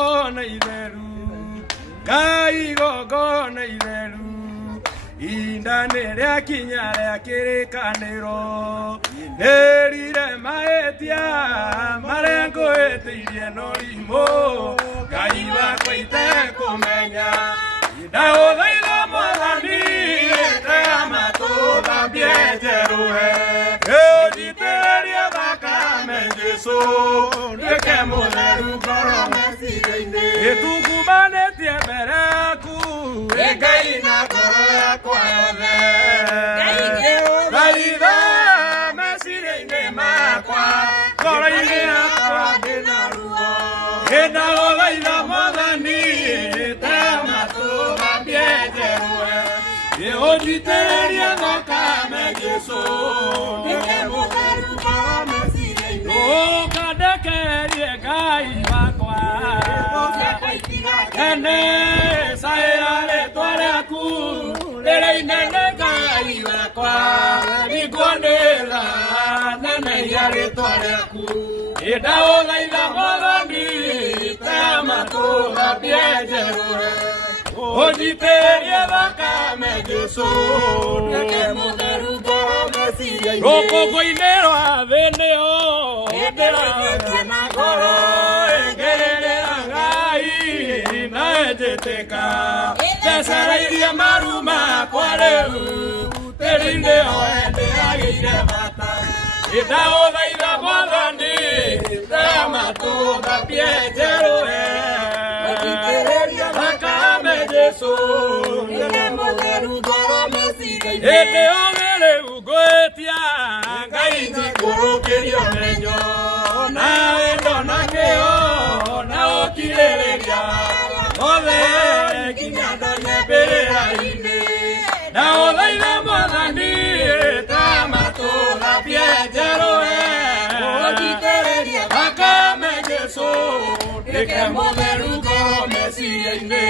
Gona itheru Ngai gona itheru Indane rĩa kinya rĩa kĩrĩkanĩro nĩrire mahĩtia marĩa ngũhĩtĩirie n'ũrimũ Ngai wakwa itekũmenya ndagũthaitha Mwathani tega matũ thambie njerũhe ũnjitĩrĩrie thakame Jesũ nduĩke mũtheru ngoro meciria-inĩ ĩtungumanĩtie mbere yaku Ngai na ngoro yakwa yothe thaitha meciria-inĩ makwa ngoro-inĩ yakwa ndĩna ruo ndagũthaitha Mwathani tega matũ thambie njerũhe ũnjitĩrĩrie thakame Jesũ nduĩke mũtheru ngoro meciria-inĩ ũkandekererie Ngai wakwa ene caĩra rĩtwa rĩaku rĩrĩ inene Ngai wakwa nĩngwanĩra neneia rĩtwa rĩaku ndagũthaitha Mwathani tega matũ thambie njerũhe ũnjitĩrĩrie thakame Jesũ nduĩke mũtheru ngoro meciria-inĩ rũkũngũ-inĩ rwa thĩ nĩyo ndĩragĩtie na ngoro ngĩrĩrĩra Ngai na njĩtĩka ndecereirie maru makwa rĩu tĩri-inĩ oe ndĩragĩire bata ndagũthaitha Mwathani tega matũ thambie njerũhe ũnjitĩrĩrie thakame Jesũ nduĩke mũtheru ngoro meciria-inĩ hĩndĩ yothe rĩu ngwĩtia Ngai njikũrũkĩrie ũmenyo na wendo na kĩyo na ũkirĩrĩria othe nginya ndone mbĩrĩra-inĩ ndagũthaitha Mwathani tega matũ thambie njerũhe ũnjitĩrĩrie thakame Jesũ nduĩke mũtheru ngoro meciria-inĩ